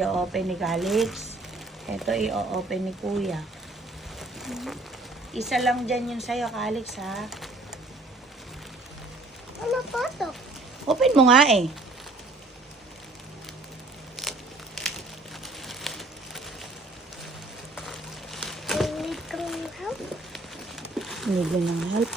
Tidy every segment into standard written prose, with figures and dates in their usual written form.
i-open ni Calix. Ito i-open ni Kuya. Isa lang dyan yung sa'yo, Calix, ha? Ano po to? Open mo nga eh. Need kong help? Need mo ng help.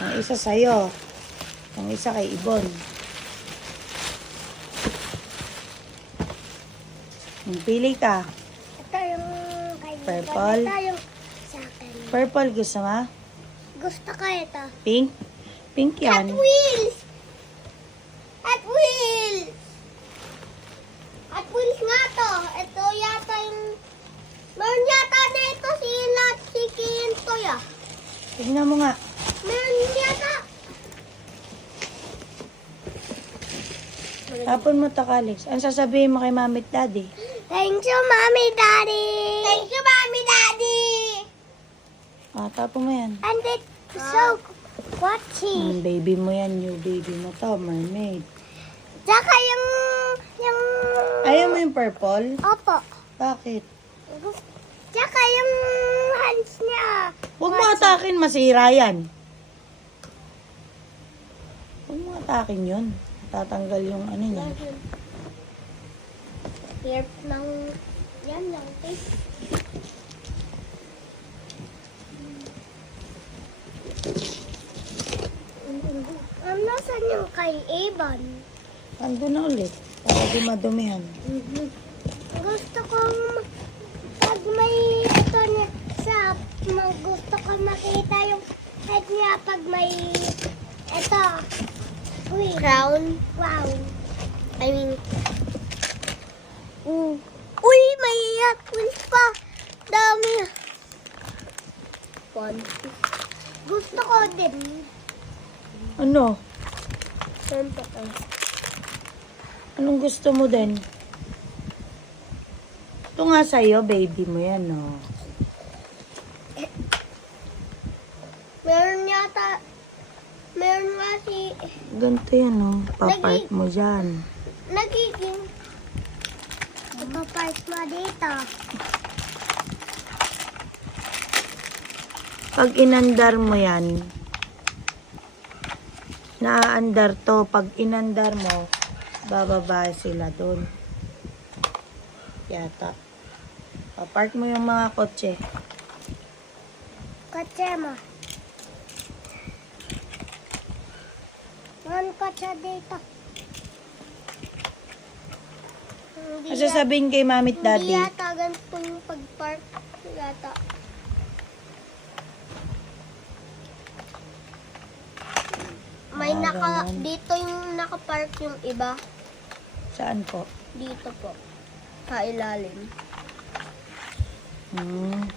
Ang isa sa'yo. Ang isa kay Ibon. Pili ka. Ito yung kay Purple? Ito yung sa akin. Purple gusto mo? Gusto ko ito. Pink? Pink Hot yan. Wheels! Hot Wheels! Hot Wheels nga to. Ito yata yung... Meron yata na ito si Kinto ya. Tignan mo nga. Meron yata. Tapon mo to, Calix. Ang sasabihin mo kay Mami at Daddy? Thank you, Mommy, Daddy! Thank you, Mommy, Daddy! Tapon mo yan. And it's so watching. Baby mo yan. New baby mo to. Mermaid. Tsaka yung... Ayaw mo yung purple? Opo. Bakit? Tsaka yung hands niya. Huwag mo atakin. Masira yan. Huwag mo atakin yun. Tatanggal yung ano niya. Here lang. Yan lang. Nasaan yung kay Evan? Ando na ulit. Para di madumihan. Gusto kong pag may ito niya gusto ko makita yung head niya pag may ito. Uy. Crown. I mean, uy, may Hot Wheels pa. Dami. Gusto ko din. Ano? Saan pa ka? Anong gusto mo din? Ito nga sa'yo, baby mo yan, no? Meron nga Ganito yan, no? Papark mo dyan. nagiging ipapark mo dito. Pag inandar mo yan, naaandar to. Pag inandar mo, bababa sila doon. Yata. Papark mo yung mga kotse. Kotse mo. Meron kotse dito. Ano sasabihin kay Mami at Daddy? Hindi yata ganito yung pag-park. Yata. May Ganun. dito yung naka-park yung iba. Saan po? Dito po. Sa ilalim.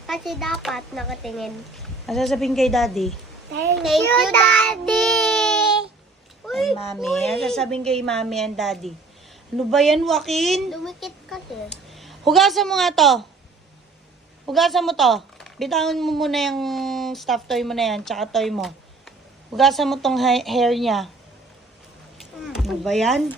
Kasi dapat nakatingin. Ano sasabihin kay Daddy? Thank you, Daddy! Kay Mami. Ano sasabihin kay Mami and Daddy? Ano ba yan, Joaquin? Lumikit kasi. Hugasan mo nga to. Hugasan mo to. Bitawan mo muna yung stuffed toy mo na yan, tsaka toy mo. Hugasan mo tong hair niya. Ano ba yan?